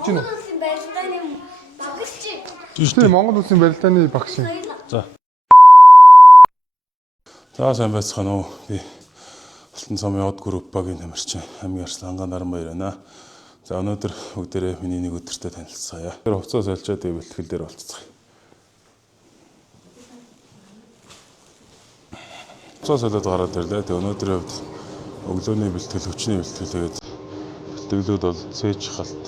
Монгол улсын барилдааны багш. Жишээ нь Монгол улсын барилдааны багш. За. За сайн байцгаана уу. Би Алтан цомын од групп багийн тамирчин Хамгийн Арслан Наранбаяр байна. За өнөөдөр бүгдээрээ миний нэг өдөртөө танилцгаая. Тэр хувцас солилцоод бэлтгэл дээр болцгоё. Хувцас солиод гараад ирлээ. Тэгээ өнөөдрийн хувьд өглөөний бэлтгэл, хүчний бэлтгэл тэгээд бэлтгэлүүд бол цээж халт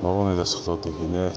ногооны дасгалуудыг хийнэ.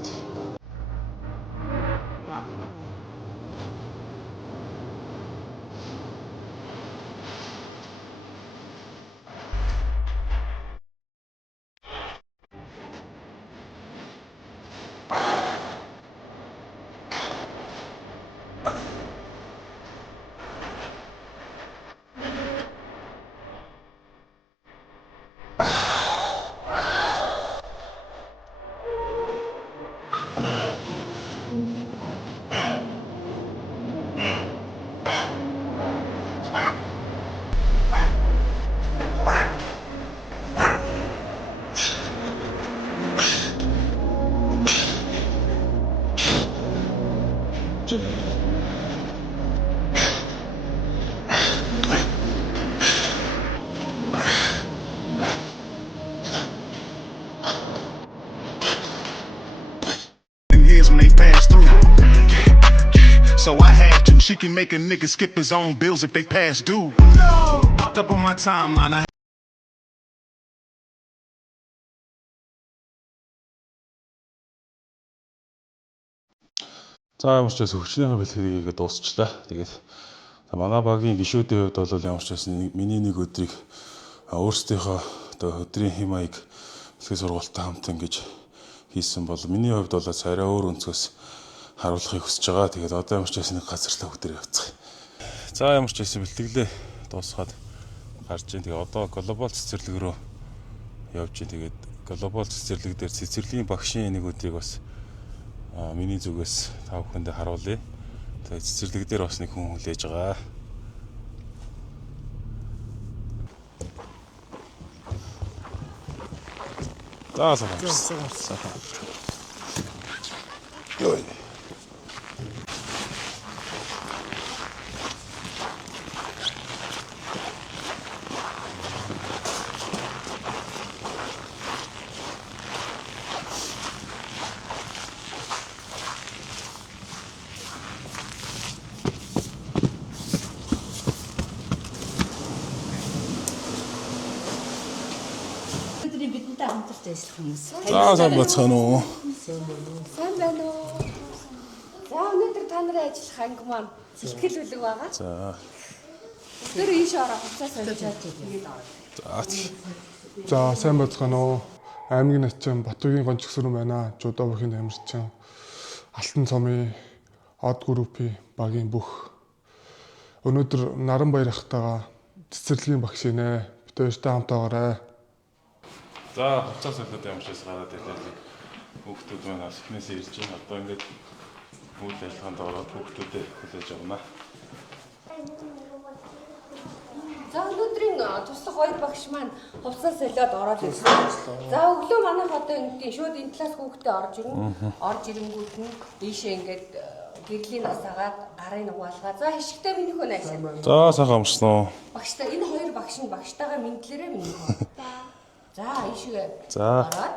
Years when they pass through. So I had to. She can make a nigga skip his own bills if they pass due. Popped up on my timeline. За ямар ч байсан хүчнийхээ бэлтгэлийг дуусчлаа. Тэгээд манай багийн гишүүдийн хувьд бол ямар ч байсан миний нэг өдрийг өөрсдийнхөө одоо өдрийн хэм маяг бэлтгэл сургалттай хамт ингэж хийсэн бол миний хувьд бол арай өөр өнцгөөс харуулахыг хүсэж байгаа. Тэгээд одоо ямар ч байсан нэг газарлаа бүгдээр явцгаая. За ямар ч байсан бэлтгэлээ дуусгаад гарч ийн. Тэгээд одоо глобал цэцэрлэг рүү явж ийн. Тэгээд глобал цэцэрлэг дээр цэцэрлэгийн багшийн нэг өдрийг бас миний зүгээс та бүхэндээ харуулъя. Тэгээд цэцэрлэг дээр бас нэг хүн хүлээж байгаа. За сайн. Йой. Бидэнтэй хамтарч ажиллах хүмүүс. За сайн бацгаана уу. Сайн байна уу? За өнөөдөр та нарын ажиллах анги маань сэтгэл бүлэг байгаа. За. Тэр ийш ороо хувцас солиочаад тэгээд ороо. За сайн бацгаана уу. Аймгийн начин Батбагийн гончгсүрэн байна. Жудовхийн тамирчин Алтан цомын од группийн багийн бүх өнөөдөр Наранбаяр ахтайгаа цэцэрлэгийн багш инэ. Битээштэй хамтаагаарай. За хувцас солиод ямар ч байсан гараад ирлээ. Хүүхдүүд маань ихнээсээ ирж байна. Одоо ингээд үйл ажиллагаанд ороод хүүхдүүдэд хүлээж авна. За өнөөдрийн туслах хоёр багш маань хувцас солиод ороод ирсэн. За өглөө манайх одоо ингээд шууд энэ талаас хүүхдээ орж ирнэ. Орж ирэнгүүт нь ийшээ ингээд гэрлийн насаагаад гарын угаалгаа. За хишгтэй минийх нь ашиг. За сайхан амарсан уу. Багштай энэ хоёр багш нь багштайгаа мэдлээрээ минийх. За ийшээ. За. Ороод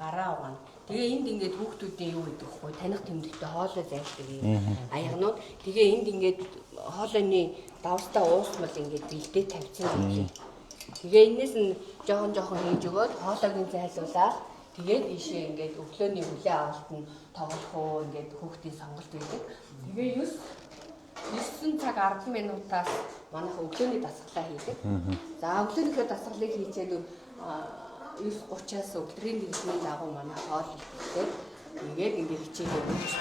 гараа угаана. Тэгээ энд ингээд хүүхдүүдийн юу гэдэг вэ? Таних тэмдэгтэй хоолой зайлдаг юм. Аягнууд. Тэгээ энд ингээд хоолойны давстаа уусмал ингээд бэлдээ тавьчихсан юм. Тэгээ энэс нь жоохон хийж өгөөд хоолойг зайлуулаад тэгээд ийшээ ингээд өглөөний хүлээ авалт нь тоглох уу ингээд хүүхдийн сонголт байдаг. Тэгээ 9 цаг 10 минутаас манайх өглөөний дасгалаа хийдэг. За өглөөнийхөө дасгалыг хийчээд 9:30-аас өдрийн дэглэмийн дагуу манай хоол идэх. Тэгээд ингээд хичээлээ өгч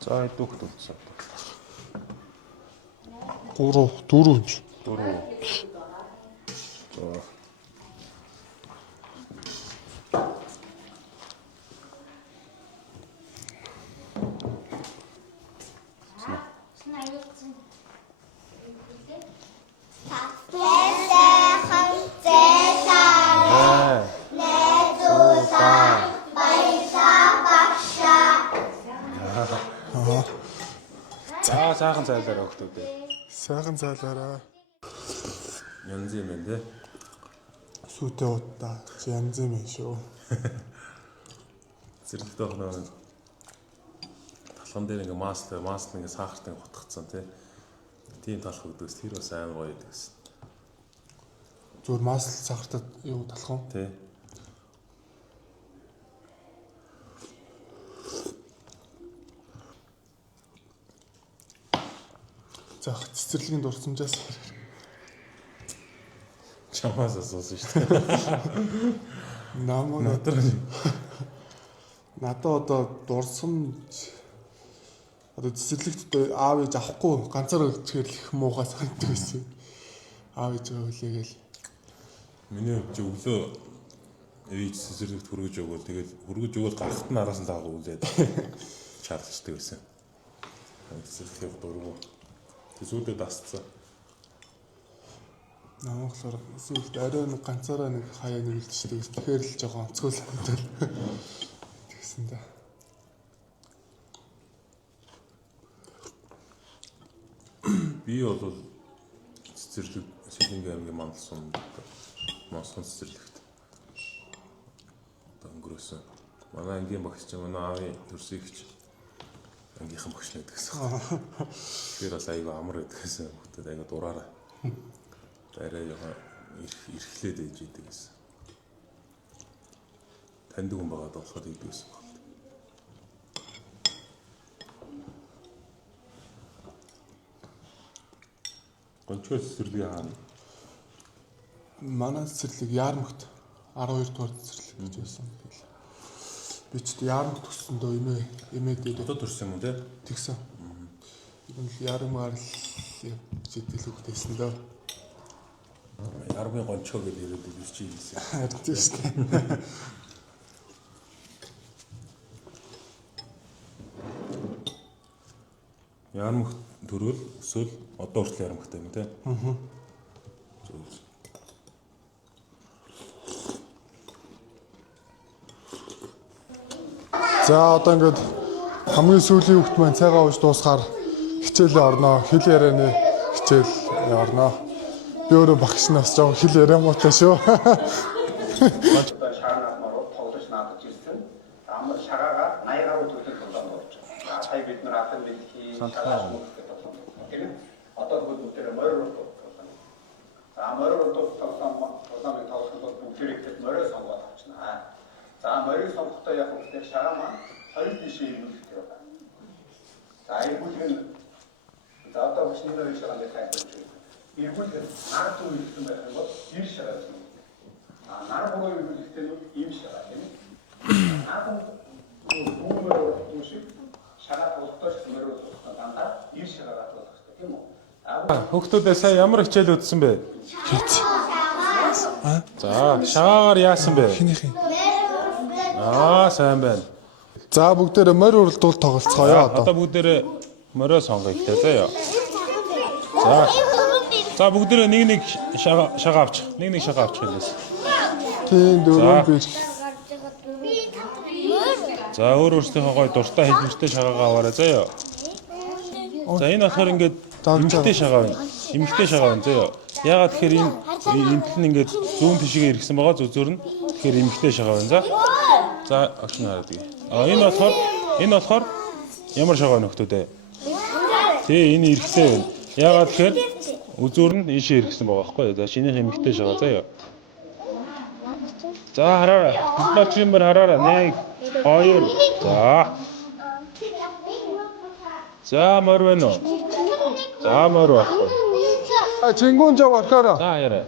За идүүх төлцөө. 3 4 юм шиг. 4. За. За сайхан зайлаараа өгтөө. Сайхан зайлаараа. Янз юм байна те. Сүйтэй удаа янз юм шүү. Зэрэгтэй хоноо талхан дээр ингээ маст ингээ сахартай хотгоцсон тий. Тийм талах өгдөөс тэр бас амар гоё гэсэн. Зүгээр масл сахартай юу талах уу? Тий. За цэцэрлэгийн дурсамжаас Чамаас асуусан шүү дээ. намайг надад одоо дурсамж одоо цэцэрлэгт аав ээж авахгүй ганцаар үлдэхээр их муухай санагддаг байсан. Аав ээжээ хүлээгээл. Миний хувьд ч өглөө ээж цэцэрлэгт хүргэж өгөөл тэгэл хүргэж өгөөл гарахт нь араас нь даагүй үлээд чарлцдаг байсан. Цэцэрлэгийн дургу. Тэсүүдээ дасцсан. Намайглаар эсвэл арай нэг ганцаараа нэг хаяа нэг үлдчихдэг. Тэгэхээр л жоохон онцгой санагдал. Тэгсэн да. Би бол цэцэрлэг Сэлэнгийн аймгийн Мандалсан Монгол цэцэрлэгт өнгөрөөсөн. Манай ангийн багш чинь манай аавын ерсийгч ангийнхан багш нэг гэсэн. Тэр бас аяга амар гэдгээс хүүхдэд аяга дураараа. Арай яа эрхлээд ээж идэг гэсэн. Танд хүн байгаад болохоор идэг гэсэн. Гончгой цэцэрлэгийн хаана? Манай цэцэрлэг Яармагт 12 дугаар цэцэрлэг гэж байсан. Би ч Яармагт төссөндөө эмээ дээр Хотод төрсөн юм уу те? тэгсэн. Энэ л Яармаар л зэтэл хөвтэйсэн дөө. Ярмын гончоо гэж яриад өгч чи хийсэн. Харин тийм шүү дээ. Ярмах төрөөл эсвэл одоо хүртэл ярмахтай юм те? Аа. За одоо ингээд хамгийн сүүлийн хүүхд маань цайгаа ууж дуусгаар хичээлээ орноо. Хэл ярианы хичээл орноо. Би өөрөө багш нас жоо хэл яриа муутай шүү. шаагаас маруу тоглож наадаж ирсэн. Амар шагаагаар 80 гаруй төрлийн тоглоом болж байна. Сая бид нар атан дэлхий шагаас мөнгөтэй тоглоом. Тийм. Одоо бүгдээр морь тоглоом. За морь тоглоомыг тоглоход бүгдээрээ морь сонгоод авчихна. За морийг сонгохдоо яг үгээр шагаа маань 20 тишээ ирүүлэх гэдэг байна. За ирүүлэх нь за одоо өчнөө шагаан дээр тайлбарч байна. Ирүүлэх нь нар зүүн ирсэн байх юм бол 90 шагаа байна. Нар буруу ирүүлэхдээ ийм шагаа тийм. Нар буруу шиг шагаа болохдоо мөрөө дандаа 90 шагаа болох хэрэгтэй тийм үү? Хүүхдүүдээ сая ямар хичээл үзсэн бэ? За, шагаагаар яасан бэ? Хинийх юм. Сайн байна. За бүгдээрээ морь уралдуул тоглолцгоё одоо. Одоо бүгдээрээ морио сонгоё ихтэй заяа. За бүгдээрээ нэг шагаа авчих. Нэг шагаа авчих хэлээс. Тийм дөрөв бич. За өөрөөсөө гоё дуртай хэлбэртэй шагаагаа аваарай заяа. За энэ болохоор ингээд эмэгтэй шагаа байна. Эмэгтэй шагаа байна заяа. Ягаад тэгэхээр энэ эмтэл нь ингээд зүүн тишгээ иргсэн байгаа зүзөр нь. Тэгэхээр эмэгтэй шагаа байна. За агш нараад гээ. Энэ болохоор ямар шагаа нөхдөд вэ? Тий энэ иргсэн байна. Ягаад тэгэхээр үзүүр нь ийшээ иргсэн байгаа байхгүй юу? За шинийх эмэгтэй шагаа заяа. За хараарай. Батчимбар хараарай. 1 2 За. За мөр байна уу? За мөр байхгүй. Чингүн жав орхороо. За яриа.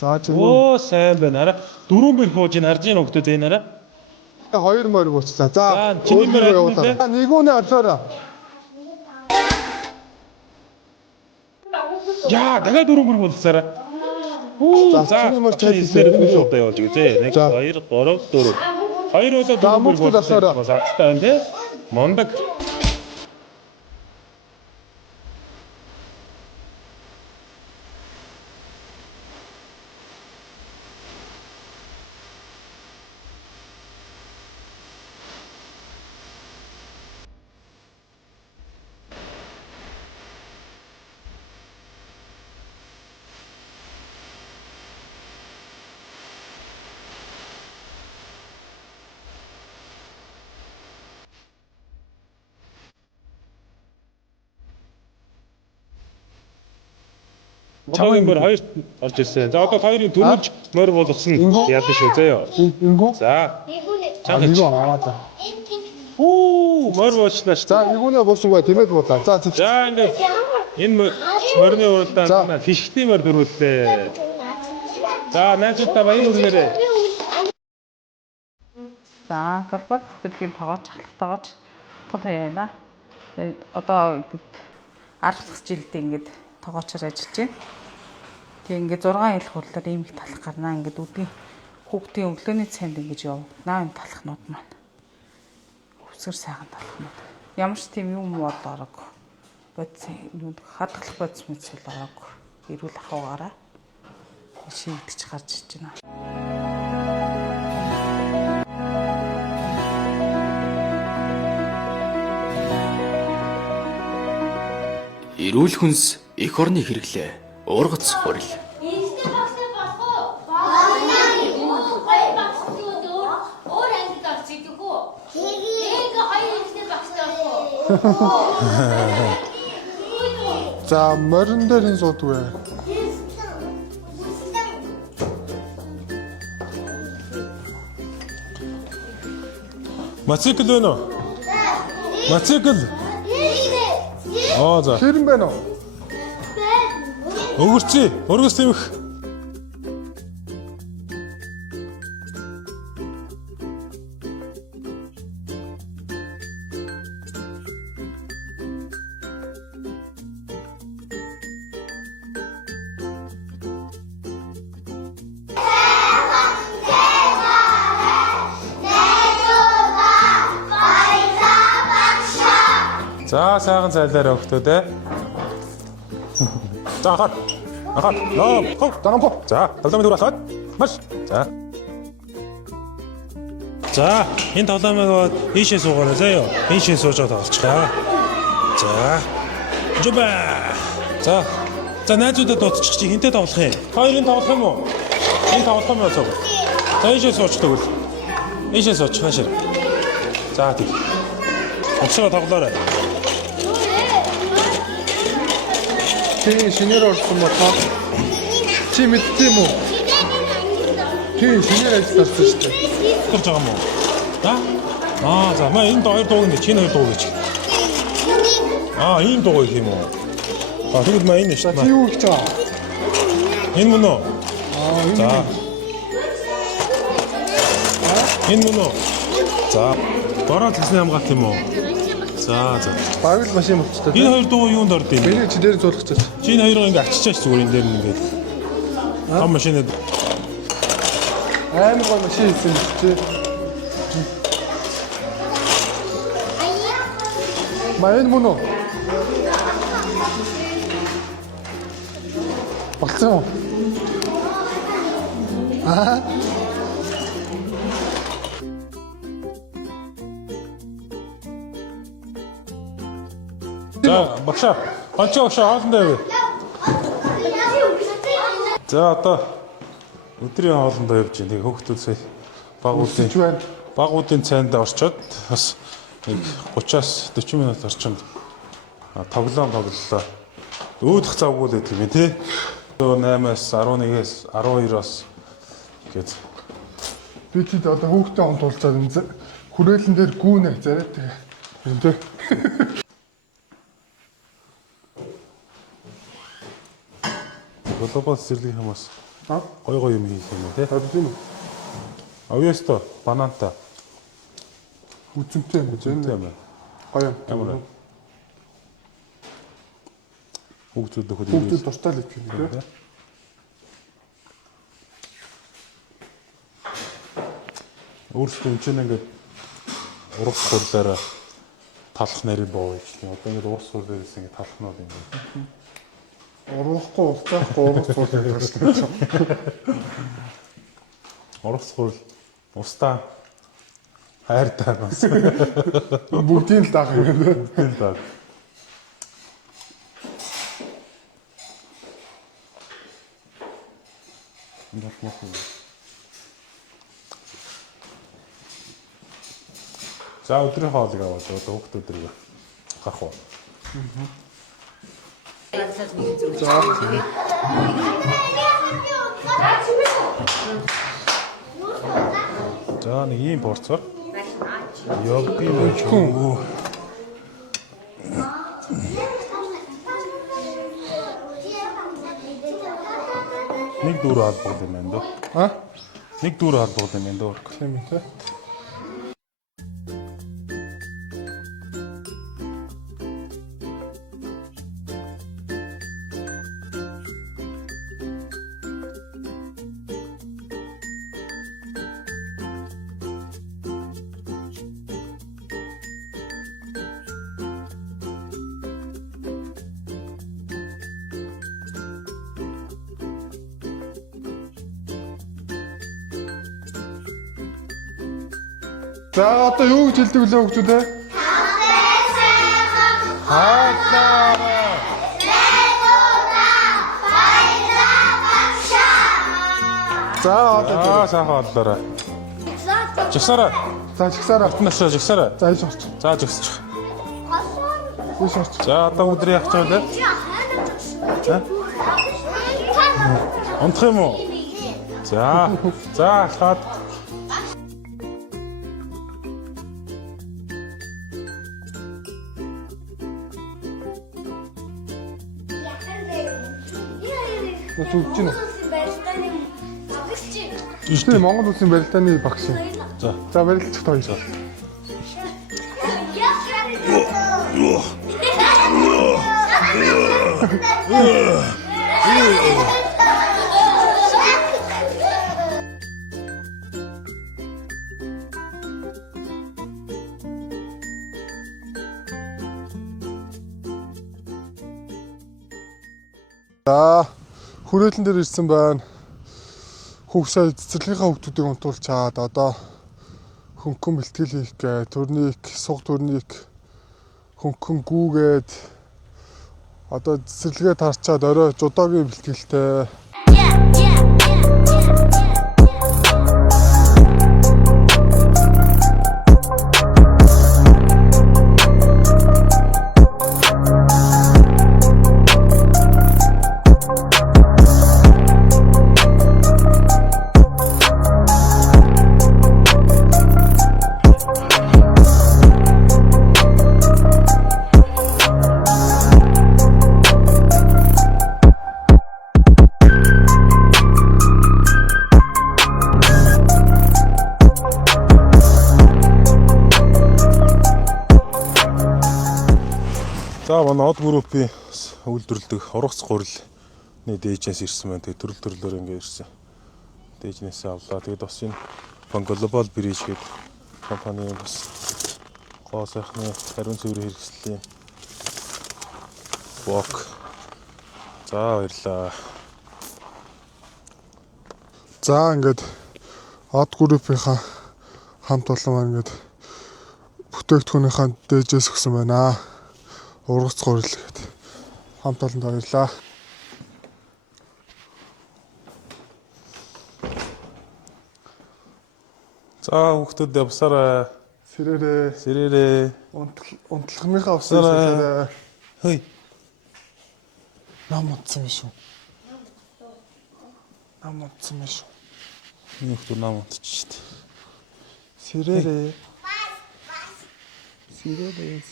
За чингүн. Оо сайн байна. Хараа. Дөрөв бэр хууж ин харж ийн хөлтөд энэ хараа. 2 морь буцлаа. За чиний морь явуулаа. Нэгүнээ орсоороо. Яа, дахиад 4 мөр болцоорой. За, чиний морь хэлснээр удаа явуулж үзье. 1 2 3 4. Хоёр удаа 4 мөр болцоорой. Бас ахтай байна тий. Мондаг. Чамын мөр хоёр орж ирсэн. За одоо хоёрын дөрвөж мөр болгосон яд шүү заяа. Ингүү. За. Нэгүү аваад. Мөр болчихлаа шүү. За нэгүнээ буусангүй тэмээд буулаа. За ингээд энэ морины уралдаанд фишхтийн мөр дөрвөллээ. За найзуудаа баян хүрнээрээ. За, толгой цэцэрлэгийн тоогооч халтагооч тул яана. Тэгээд одоо 10 жилдээ ингээд тоогоочоор ажиллаж байна. Тэгээ ингээд 6 ил хурлаар ийм их талах гарнаа ингээд үдгийн хүүхдийн өглөөний цайнд ингэж явагдана энэ талхнууд маань. Өвсгөр сайхан талхнууд. Ямар ч тийм юм бод ороогүй. Бодис хадгалах бодис мэдсэл ороогүй. Эрүүл ахуйгаараа шийдэж гарч иж байна. Эрүүл хүнс эх орны хэрэглээ. Ургац хурил. Институт багсаа болох уу? Гоё багс өөр анги багс идэх үү? Нэг хоёр институт багсаа болох уу? За морин дээр энэ суудаг вэ? Мотоцикл байна уу? Мотоцикл. За. Хэрэн байна уу? Өгөрчий. Өргөс тэмэх. За сайхан цайлаарай өгтөөдөө. За хаа. Ноо, тагампо. За, тоглоомын дүр асаад. Маш. За, энэ тоглоомыг аваад ийшээ суугаарай заяа. Ийшээ суужаад тоглочихлаа. За. Жуба. За, найзуудад дуусчих чи хинтээ тоглох юм. Хоёрын тоглох юм уу? Энэ тоглох юм уу? За, ийшээ суучдаг үл. Ийшээ сууч хаашаа. За, тий. Огсоо тоглоорой. Чи шинээр орсон болоо. Чи мэддэм үү? Чи шинээр ажиллаж шүү дээ. Турж байгаа юм уу? За, маа энэ хоёр дууг ингэ чинь хоёр дууг гэж. Ийм дуу гэх юм уу? Тэгвэл маа энэ шүү дээ. Чи юу гэж байгаа? Энэ мөн үү? За. Энэ мөн үү? За. Бороо тэгсэн хамгаалт юм уу? За. Багт машин болчихсон. Энэ хоёр дуу юунд орд юм бэ? Миний чи дээр зуулгах гэж. Чи энэ хоёроо ингэ аччихаач зүгээр энэ дээр ингэ. Том машинад Амар гоо машин хийсэн чи. Маяг мөн үү? Болцсон. За, багшаа. Онцгой хоолндоо явъя. За, одоо өдрийн хоолндоо явж байна. Тэгээ хүүхдүүд сая баг уудын цайнд орчоод бас нэг 30-аас 40 минут орчимд тоглоом тоглолоо. Өөдөх завгүй л гэдэг юм тий. 8-аас 11-ээс 12-оос гээд би чи одоо хүүхдээ онтуулцаад энэ хүрээлэн дээр гүүнэ зарай тэгээ. Юм тий. Глобал зэрлэг хамаас гой юм хийх юм тий. Тийм үү? Авьяасто бананта. Үзэнтэй юм гэж Тийм байна. ээ. Гоё юм. Ямар вэ? Хүүхдүүд Хүүхдүүд дуртай л их юм тийм. Өөрсдөө энэ чинь ингээд урус хурлаараа талах нарийн боо гэж тийм. Одоо ингээд урус хурлаарээс ингээд талхнууд юм байна. Урахгүй устаахгүй урус суул гэдэг шүү дээ. Урус хурл устаа хайртай бас. Бүгдийн л даах юм. Тэгэл даа. За өдрийн хоолыг аваад одоо хүүхдүүд өдрийг гарах уу? За нэг ийм порцоор. Ёбби мөчхөн. Нэг дүүр албал юм байна дөө. А? Нэг дүүр албал юм байна дөө. Тийм ээ. За одоо юу гэж хэлдэг лээ хөгчүүд ээ? Хаалаа. За одоо сайхан боллоорой. Жигсараа. за жигсаараа. Насаа жигсараа. За ийш орч. За жигсч. Ийш орч. За одоо өдрийн явах юм байна. Онцох юм уу? За хаад. Зүгж гинэ. Ийш Тийм Монгол Улсын барилдааны багш юм. За. За барилдах тоёо. За хүрээлэн дээр ирсэн байна. Хүүхсээ цэцэрлэгийнхаа хүүхдүүдийг унтуулж чаад одоо хөнгөн бэлтгэл хийх гэ турник, суг турник хөнгөн гүүгээд одоо цэцэрлэгээ тарчаад орой жудаагийн бэлтгэлтэй. За манай од группийн үйлдвэрлэдэг ургац гурилны дээжээс ирсэн байна. Тэгээ төрөл төрлөөр ингэ ирсэн. Дээжнээсээ авлаа. Тэгээд бас энэ Global Bridge гэдэг компани бас гоо сайхны ариун цэврийн хэрэгслийн вок. За баярлаа. За ингээд од группийнхаа хамт олон маань ингээд бүтээгдэхүүнийхаа дээжээс өгсөн байна. Ургац гурил гэдэг хамт олонд баярлаа. За хүүхдүүд явсараа. Сэрээрээ. Унтлагынхаа усаар сэрээрээ. Хөөе. Нам унтсан биш үү? Нам унтсан биш үү? Миний хүүхдүүд нам унтчих шүү дээ. Сэрээрээ.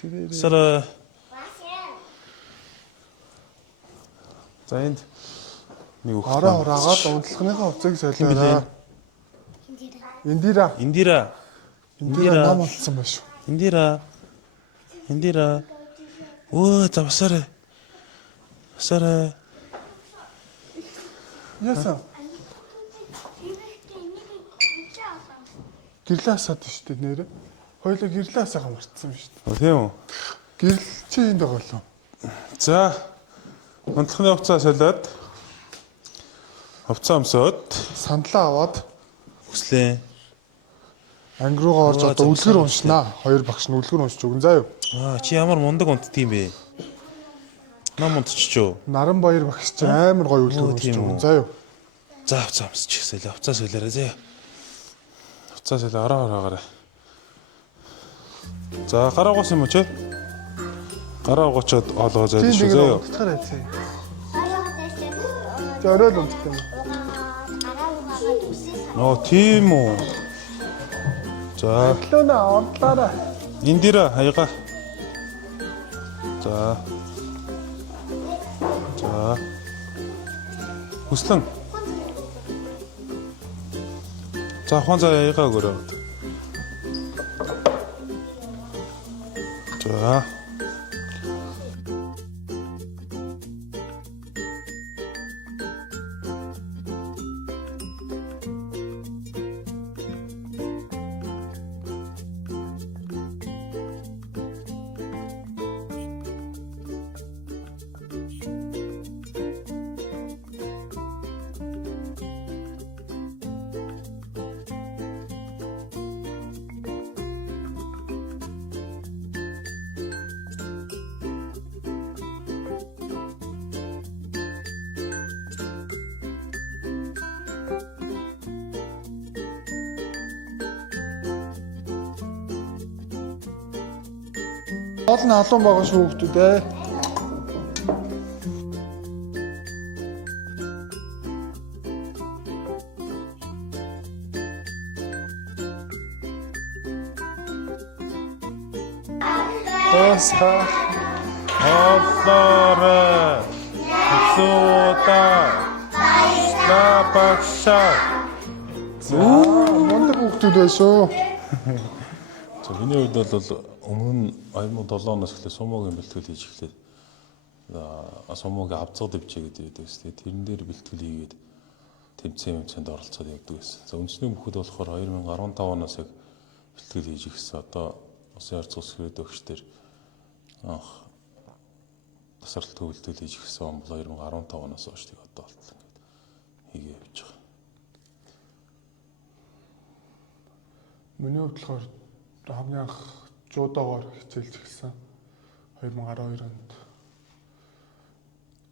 Сэрээрээ. Сара. За энд нэг хүүхд. Ороо ораагаад унтлагынхаа уцыг солиороо. Индира. Индира. Индира нам унтсан биш үү? Индира. Өө за басаарай. Яасан? Гэрлээ асаад шүү дээ нэрэ. Хоёлоо гэрлээ асаагаа мартсан шүү дээ. Тийм үү? Гэрэл чи энд байгаа болов. За. Унтлахны хувцас солиод. Хувцас өмсөд. Сандлаа аваад Хүслээ. анги руугаа орж одоо үлгэр уншнаа. Хоёр багш нь үлгэр уншиж өгөн заа юу. Чи ямар мундаг унтдсан бэ? Нам унтчихё. Наранбаяр багш чи амар гоё үлгэр уншиж өгөн заа юу. За хувцас өмсчих солио. Хувцас солиорой зэ. Хувцас солио ороо. За гараа угаас юм уу чи? Гараа угаачаад олгоо зайд шүү зөө. Утгаарай заа. За орой л унтдаг юм. Ноо тийм үү. За Луна ордлаарай. Индира хаяга. За. Хүслэн. За хон за хаяга өгөрөө. За. Гол нь алуун байгаа шүү хүүхдүүд ээ. Тоса. Аллара. Суута. Лапаша. Мундаг хүүхдүүд байшоо. За миний хувьд бол өмнө нь 2007 оноос эхлээд сумогийн бэлтгэл хийж эхлээд сумогийн авцаг дэвчээ гэдэг байдаг шүү дээ. Тэрэн дээр бэлтгэл хийгээд тэмцээнд оролцоод явдаг байсан. За үндэсний бүхэд болохоор 2015 оноос яг бэлтгэл хийж ихсэн. Одоо Усын ард цус хэрэг өгчдөр анх тасралт төвлөлт хийж ихсэн он бол 2015 оноос хойш тэг одоо болтлоо ингээд хийгээ явж байгаа. Миний хувьд болохоор хамгийн анх жудоогоор хичээлж эхэлсэн. 2012 онд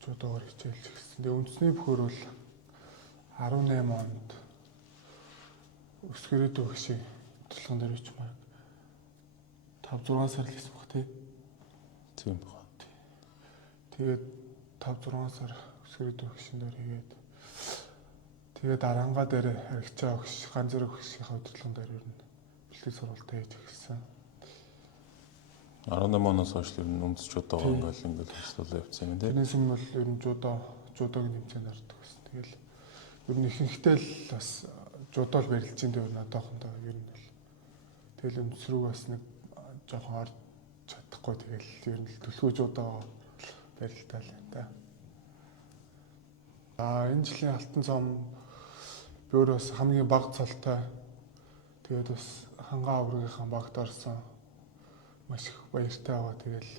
жудоогоор хичээлж эхэлсэн. Тэгээ үндэсний бөхөр бол 18 онд өсгөрөөд өгший хөтөлбөрн дээр ич маа 5-6 сар л хийсэн баг тий. Тийм байна. Тэгээд 5-6 сар өсгөрөөд өгшин дээр хийгээд тэгээд арангаа дээр аригчаа өгш, ганц зэрэг өгшийнхээ хөтөлбөрн дээр ер нь бэлтгэл сургалт хийж эхэлсэн. 18 оноос хойш ер нь өмсч удаа ингээл хэвслэл явцсан юм тий. Тэрнээс өмнө бол ер нь жудогийн тэмцээнд ордог гэсэн. Тэгэл ер нь ихэнхдээ л бас жудоол барилж ин дээр одоохондоо ер нь л тэгэл өнцрүүг бас нэг жоохон орж чадахгүй тэгэл ер нь л төлхөө жудоо барилтаа л байна та. Энэ жилийн алтан цом би өөрөөс хамгийн бага цалтай тэгээд бас хангаа аврагынхаа багт орсон. Маш их баяртай байгаа. Тэгэл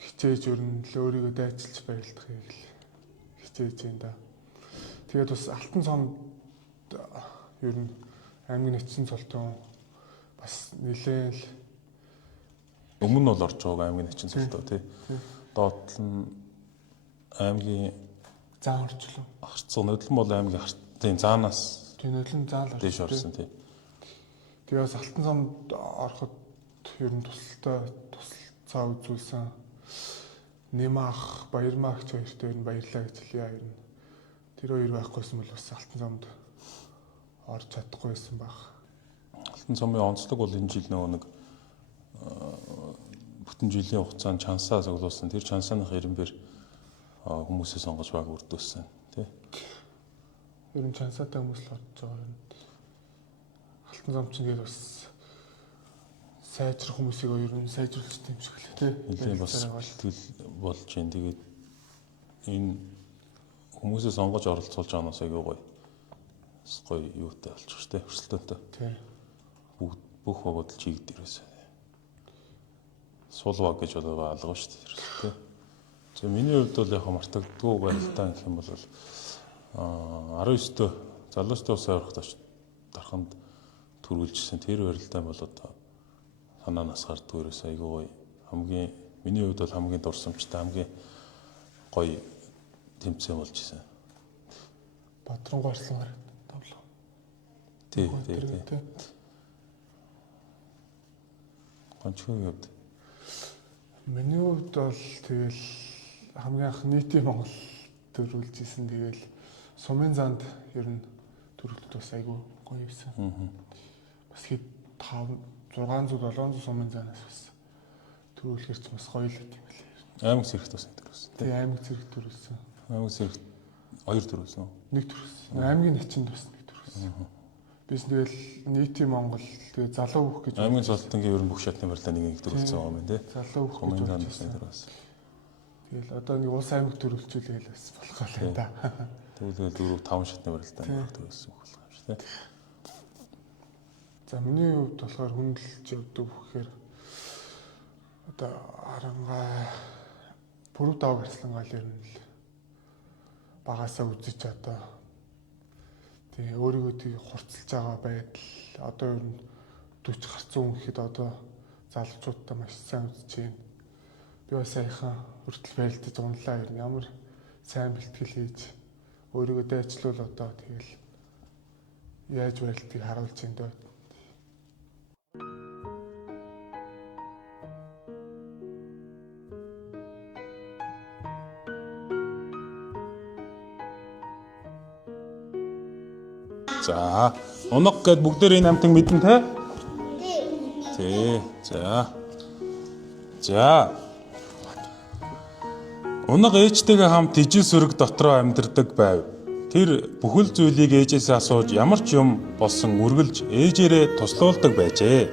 хичээж өрн л өөрийгөө дайчилж баярлахыг л хичээж юм да. Тэгээд бас алтан цомд ер нь аймгийн эцсийн цолтон бас нэлээн л өмнө нь бол орж байгаа аймгийн эцсийн цолтоо тий. Доотлол нь аймгийн заан орчлоо. Харцаг нодлон бол аймгийн хартын заанаас тий нодлон заал дээш орсон тий. Тэгээд бас алтан цомд ороход ер нь тусалцаа үзүүлсэн. Нэмах, баярмаагч хоёрт ер нь баярлаа гэж хэлье ер нь. Тэр хоёр байхгүйсэн бол бас алтан цомд орж чадахгүйсэн баг. Алтан цомын онцлог бол энэ жил нэг бүтэн жилийн хугацаанд чансаа цуглуулсан. Тэр чансааных ирэмбэр хүмүүсээ сонгож баг үрдүүлсэн тий. Ер нь чансаатай хүмүүс л орж байгаа юм. Алтан цом чинь гээд бас сайжрах хүмүүсийг ер нь сайжруулж тийм шиг л тий. Нэлээд бас бэлтгэл болж байна. Тэгээд энэ хүмүүсээ сонгож оролцуулж байгаа нас аягүй гоё. Бас гоё юутай болчих ш тий. Өрсөлдөөнтэй. Тий. Бүх богод чиг дээрээс. Суулваг гэж одоо алгаа ш тий. За миний хувьд бол яг мартагддгүй байлтаа гэх юм бол 19-т залуустай ус аврахад дарханд төрүүлжсэн тэр барилдаан бол одоо санаанаас гардгүй ерөөс айгүй гоё. Хамгийн миний хувьд бол хамгийн дурсамжтай хамгийн гоё тэмцээн болж исэн. Бадран гарсан гараад тоглоо. Тий. Гончгийн хувьд миний хувьд бол тэгэл хамгийн анх нийтийн Монгол төрүүлж исэн. Тэгэл сумын занд ер нь төрөлтөд бас айгүй гоё юмсан. Бас хэд 500 600 700 сумын занаас бас төрүүлэхэр ч бас гоё л юм байлээ. аймаг зэрэгт бас төрүүлсэн. Тий, аймаг зэрэг төрүүлсэн. Аймаг зэрэгт 2 төрүүлсэн. Нэг төрүүлсэн. Аймгийн начинд бас нэг төрүүлсэн. Бис тэгэл нийтийн Монгол тэгээ залуу бүх гэж аймгийн цолтонгийн ер нь бүх шатны барилдаа нэг төрүүлсэн юм байна тий. Залуу бүх гэж төрүүлсэн. Тэгэл одоо нэг улс аймаг төрүүлчихвэл бас болох гал да. Тэгвэл 4 5 шатны барилдаа нэг төрүүлсэн болох юм шүү тий. За миний хувьд болохоор хүндэлж явдаг бүхээр одоо арангаа бүрүү даваа гарслангаа л ер нь л багасаа үзэж одоо тэгээ өөрийгөө тийг хурцлж байгаа байдал одоо ер нь 40 гарцсан хүн гэхэд одоо залуучуудтай маш сайн үзэж байна. Би бас саяхан хүртэл байлдаж унлаа ер нь ямар сайн бэлтгэл хийж өөрийгөө дайчлуул одоо тэгэл яаж байлдгийг харуулж байна дөө. За, унаг гэд бүгдээр энэ амтан мэдэн те? Тий. За. Унаг ээжтэйгээ хамт ижил сүрэг дотроо амьдардаг байв. Тэр бүхэл зүйлийг ээжээсээ асууж ямар ч юм болсон үргэлж ээжээрээ туслуулдаг байжээ.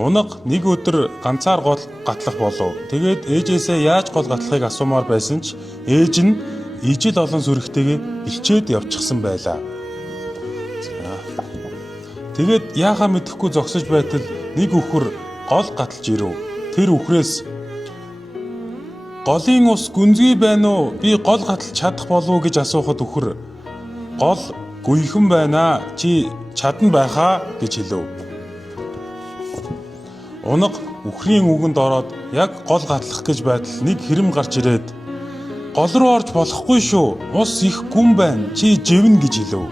Унаг нэг өдөр ганцаар гол гатлах болов. Тэгээд ээжээсээ яаж гол гатлахыг асуумаар байсан ч ээж нь ижил олон сүрэгтэйгээ илчээд явчихсан байлаа. Тэгээд яахаа мэдэхгүй зогсож байтал нэг үхэр гол гаталж ирэв. Тэр үхрээс голын ус гүнзгий байна уу? Би гол гаталж чадах болов уу гэж асуухад үхэр гол гүйхэн байна. Чи чадна байхаа гэж хэлв. Унаг үхрийн үгэнд ороод яг гол гатлах гэж байтал нэг хэрэм гарч ирээд гол руу орж болохгүй шүү. Ус их гүн байна. Чи живнэ гэж хэлв.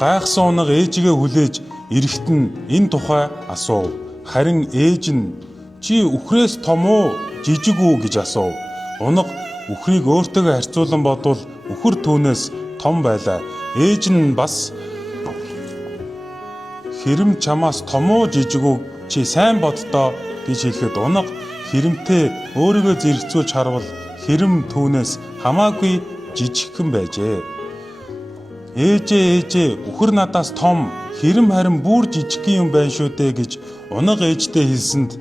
Гайхсан унаг ээжигээ хүлээж эрэхт нь энэ тухай асуув. Харин ээж нь чи үхрээс том уу, жижиг үү гэж асуув. Унаг үхрийг өөртөөгөө харьцуулан бодвол үхэр түүнээс том байлаа. Ээж нь бас хэрэм чамаас том уу, жижиг үү чи сайн боддоо гэж хэлэхэд унаг хэрэмтэй өөрийгөө зэрэгцүүлж харвал хэрэм түүнээс хамаагүй жижигхэн байжээ. Ээжээ үхэр надаас том, хэрэм харин бүр жижигхэн юм байна шүү дээ гэж унаг ээжтэй хэлсэнд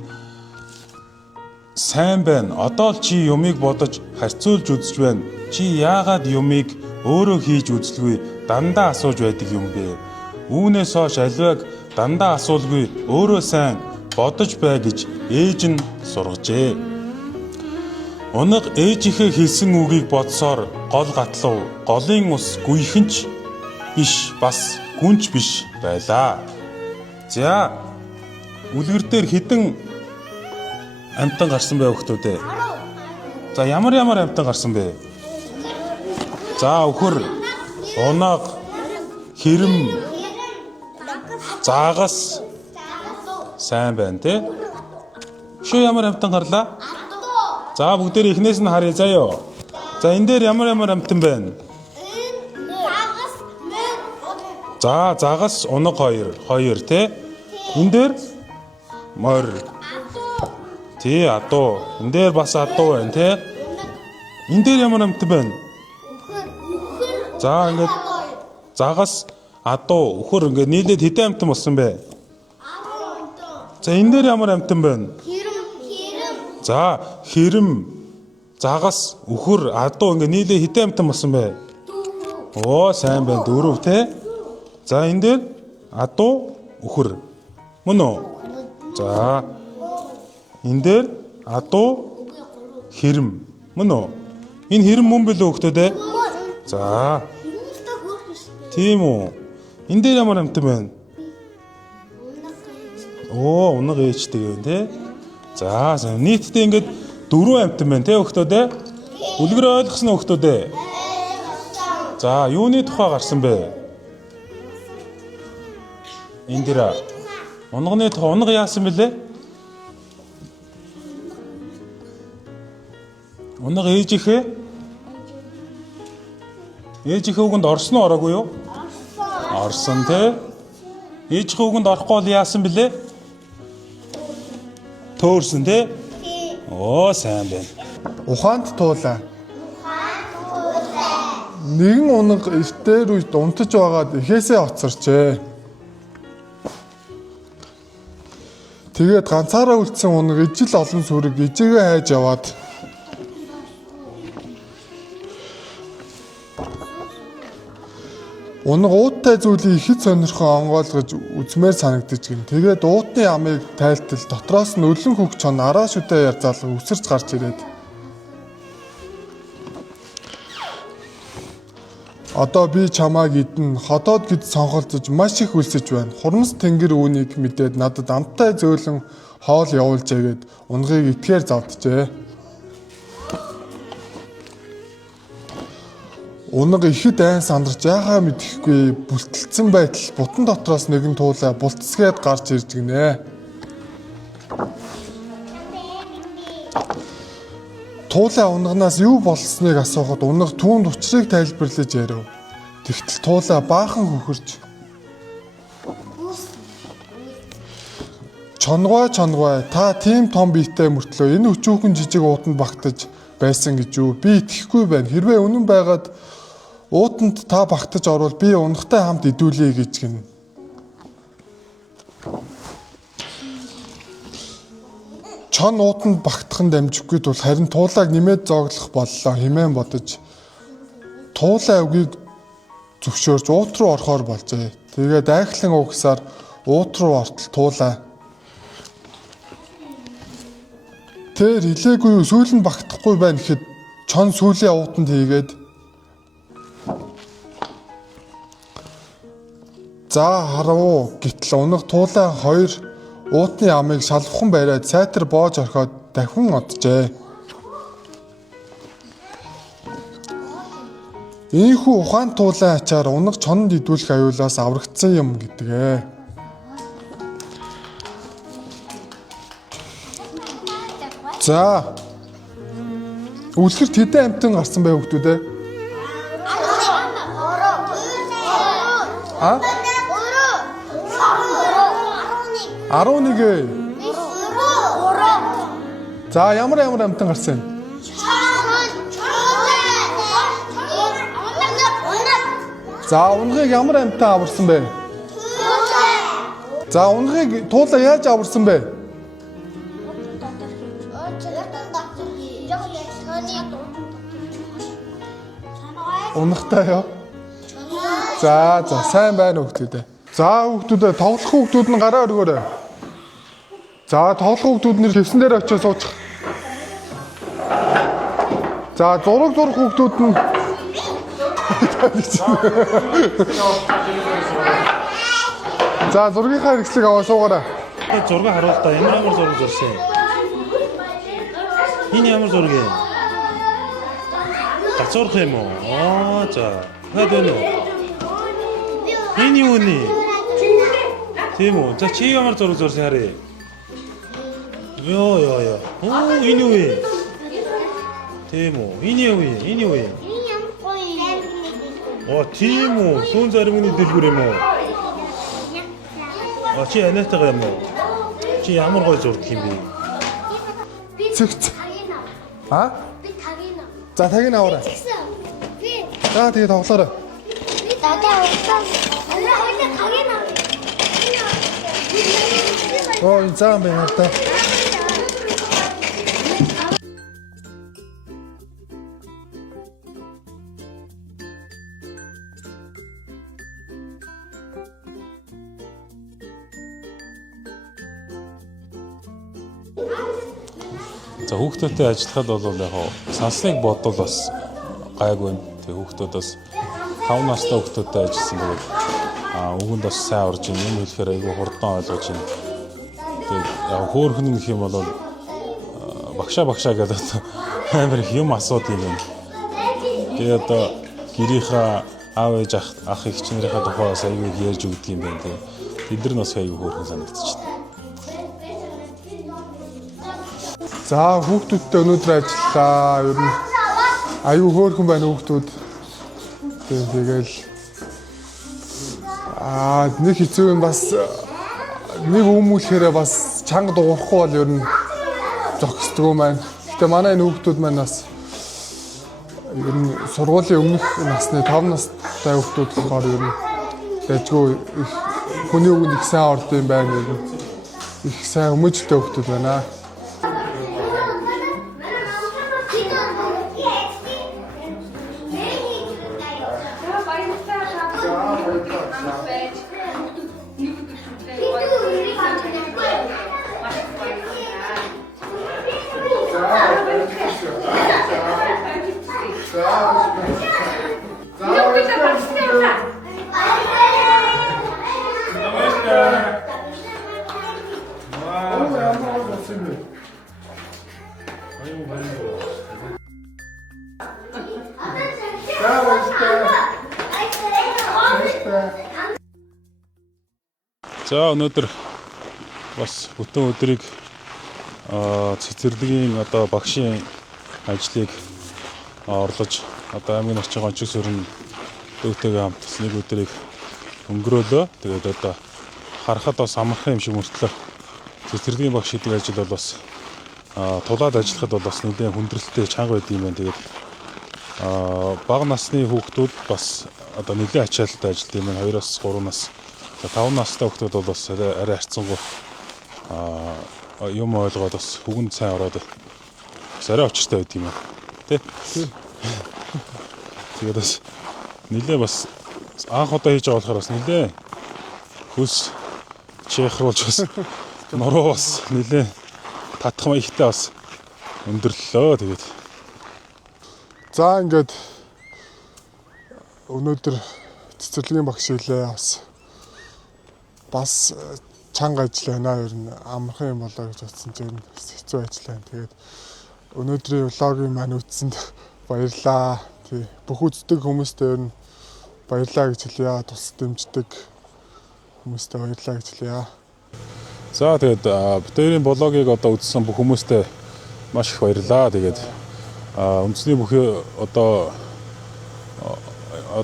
сайн байна. Одоо л чи юмыг бодож харьцуулж үзэж байна. Чи яагаад юмыг өөрөө хийж үзэлгүй дандаа асууж байдаг юм бэ? Үүнээс хойш аливааг дандаа асуулгүй өөрөө сайн бодож бай гэж ээж нь сургажээ. Унаг ээжийнхээ хэлсэн үгийг бодсоор гол гатлав. Голын ус гүйхэнч биш, бас гүнч биш байлаа. За, үлгэр дээр хэдэн амтан гарсан бэ хөхтүүдээ? За, ямар амтан гарсан бэ? За, үхэр, унаг, хэрэм, заагас сайн байна те. Шөө ямар амтан гарлаа? За бүгдээр эхнээс нь харъя заяа. За энэ дээр ямар амтан байна? За загас унаг 2 те. Энэ дээр мор. Тий адуу. Энэ дээр бас адуу байна те. Энэ дээр ямар амтан байна? За ингээд загас адуу, үхэр ингээд нийлээд хэдэн амтан болсон бэ? 10. За энэ дээр ямар амтан байна? Хэрэм. За хэрэм, загас, үхэр, адуу ингээд нийлээд хэдэн амтан болсон бэ? 4. Оо сайн байна 4 те. За энэ дээр адуу, үхэр. Мөн үү? За энэ дээр адуу, хэрэм. Мөн үү? Энэ хэрэм мөн билүү хөхтөдөө? За. Тийм үү? Энэ дээр ямар амтан байна? Оо, унаг ээжтэй юм те. За, нийтдээ ингээд 4 амтан байна те хөхтөдөө? Үлгэр ойлгосон уу хөхтөдөө? За, юуны тухай гарсан бэ? Энэ дээр унганы тухай унаг яасан бэлээ? Унаг ээжихээ? Ээжихээ үгэнд орсон уу ороогүй юу? Орсон те. Ээжихээ үгэнд орохгүй бол яасан бэлээ? Төөрсөн те. Оо сайн байна. Ухаанд туулаа. Нэгэн унаг эртээр үед унтаж байгаад ихээсээ оцорчээ. Тэгээд ганцаараа үлдсэн унаг ижил олон сүрэг ижигээ хайж яваад унаг ууттай зүйлийг ихэд сонирхон онгойлгож үзмээр санагдаж гин. Тэгээд уутны амыг тайлтал дотроос нь өлөн хөх чон арааш үдэ ярзаалга үсэрч гарч ирээд одоо би чамааг идэн ходоод гэд сонголцож маш их үлсэж байна. Хурмс тэнгэр үүнийг мэдээд надад амттай зөөлөн хоол явуулжээгээд унгыг итгээр завджээ. Унаг ихэд айн сандарч яхаа мэдэхгүй бүлтэлцэн байтал бутан дотроос нэгэн туулаа бултсгээд гарч ирж гинэ. Туулаа унганаас юу болсныг асуухад унаг түүнд учрыг тайлбарлаж ярив. Тэгтэл туулаа баахан хөхөрч Чонгой та тийм том биетэй мөртлөө энэ өчүүхэн жижиг уутанд багтаж байсан гэж юу? Би итгэхгүй байна. Хэрвээ үнэн байгаад уутанд та багтаж орвол би унагтай хамт идүүлье гэж гин. Чон уутанд багтахын дамжихгүй тул харин туулайг нэмээд зооглох боллоо хэмээн бодож туулай үгийг зөвшөөрж уут руу орохоор болжээ. Тэгээд айхлан угсаар уут руу ортол туулай. Тэр хилээгүй сүүл нь багтахгүй байна гэхэд чон сүүлийн уутанд хийгээд за харав гэтэл унаг туулай 2 уутны амыг шалвхан бариад сайтар боож орхиод дахин оджээ. Ийхүү ухаан туулай ачаар унаг чонд идүүлэх аюулаас аврагдсан юм гэдгээ. За. Үлгэрт хэдэн амтан гарсан бай хүүхдүүд ээ? 11. За ямар амтан гарсан юм? За унгыг ямар амтан аварсан бэ? За унгыг туулаа яаж аварсан бэ? Унагтай юу? За сайн байна хүүхдүүдээ. За хүүхдүүдээ тоглох хүүхдүүд нь гараа өргөөрэй. За тоглох хүүхдүүд нэр хэвсэн дээр очиж суучих. За зураг хүүхдүүд нь за зургийнхаа хэрэгслийг аваа суугаарай. Зураг харуул та. Энэ ямар зураг зурсан? Энэ ямар зураг юм? Гацуурх юм уу? Аа за. Хэд вэ? Энэ юу нэ? Тийм үү? За чи ямар зураг зурсан харъя. Йоо. Оо энэ юу вэ? Тийм үү? Энэ юу вэ? Энэ юу вэ? Оо тийм үү? Сүүн заримны дэлгүүр юм уу? А чи анайтайгаа юм уу? Чи ямар гой зурдаг юм бэ? Цэгц. А? За тагын аваарай. За тэгээ тоглоорой. Би дадаа уусаа. Оо, заам байна да. За хүүхдүүдтэй ажиллахад бол яг сансныг бодвол бас гайгүй. Тэгээ хүүхдүүд бас 5 настай хүүхдүүдтэй ажилласан гэдэг өгөнд бас сайн орж ийн юм хэлэхээр айгүй хурдан ойлгож ийн. Тэгээ яг хөөхөн гэх юм бол багшаа гэдэг амар их юм асуудаг юм. Тэгээ одоо гэрийнхаа аав ээж ах эх чинэрийнхээ тухайс айгүй ярьж өгдөг юм байна. Тэгээ тэд нар бас айгүй хөөхөн санагдчихна. За хүүхдүүдтэй өнөөдөр ажиллаа. Ер нь аюу хөөрхөн байна хүүхдүүд. Тэгэл нэг хэцүү юм бас нэг өмүүлэхээрээ бас чанга дуурахгүй бол ер нь зогсдгоо маань. Гэтэ манай энэ хүүхдүүд маань бас ер нь сургуулийн өмнөх насны 5 настай хүүхдүүд болохоор ер нь дэжгүй их хүний үгэнд их сайн орд юм байна. Ер нь их сайн өмөжтэй хүүхдүүд байна. За өнөөдөр бас бүтэн өдрийг цэцэрлэгийн одоо багшийн ажлыг орлож одоо аймгийн орчин гончиг сүрэн дүүтэйгээ хамт нэг өдрийг өнгөрөөлөө. Тэгээд одоо харахад бас амархан юм шиг мөртлөө цэцэрлэгийн багш гэдэг ажил бол бас тулаад ажиллахад бол бас нэлээд хүндрэлтэй чанга байд юм байна. Тэгээд бага насны хүүхдүүд бас одоо нэлээд ачаалттай ажилт юм байна. 2-3 нас 5 настай хүүхдүүд бол бас арай харцсангуй юм ойлгоод бас хүгэнд сайн ороод бас арай очиртай байд юм байна. Тэ? Тэгээд бас нэлээ бас анх удаа хийж байгаа болохоор бас нэлээ хүс чехруулж бас нуруу бас нэлээ татах маягтай бас өндөрлөлөө. Тэгээд за ингээд өнөөдөр цэцэрлэгийн багш хэлээ бас чанга ажил байна. Ер нь амархан юм болоо гэж бодсон чинь хэцүү ажил байна. Тэгээд өнөөдрийн влогийн маань үзсэнд баярлаа. Тий бүх үздэг хүмүүстээ ер нь баярлаа гэж хэлье. Тус дэмждэг хүмүүстээ баярлаа гэж хэлье. За тэгээд битэрийн блогийг одоо үзсэн бүх хүмүүстээ маш их баярлаа. Тэгээд үндэсний бүхий одоо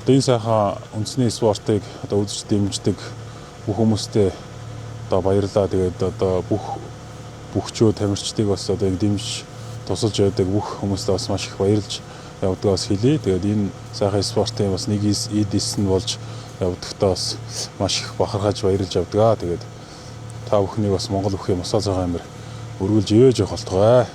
энэ сайхан үндэсний спортыг одоо үзэж дэмждэг бүх хүмүүстээ одоо баярлаа. Тэгээд одоо бүхчөө тамирчдыг бас одоо дэмж тусалж байдаг бүх хүмүүстээ бас маш их баярлж явдаг бас хэлье. Тэгээд энэ сайхан спортын бас нэг эдис нь болж явдагтаа бас маш их бахархаж баярлж явдаг. Тэгээд та бүхнийг бас Монгол бүхий Мосоо цагаан амир өргүүлж ивэж явах болтугай.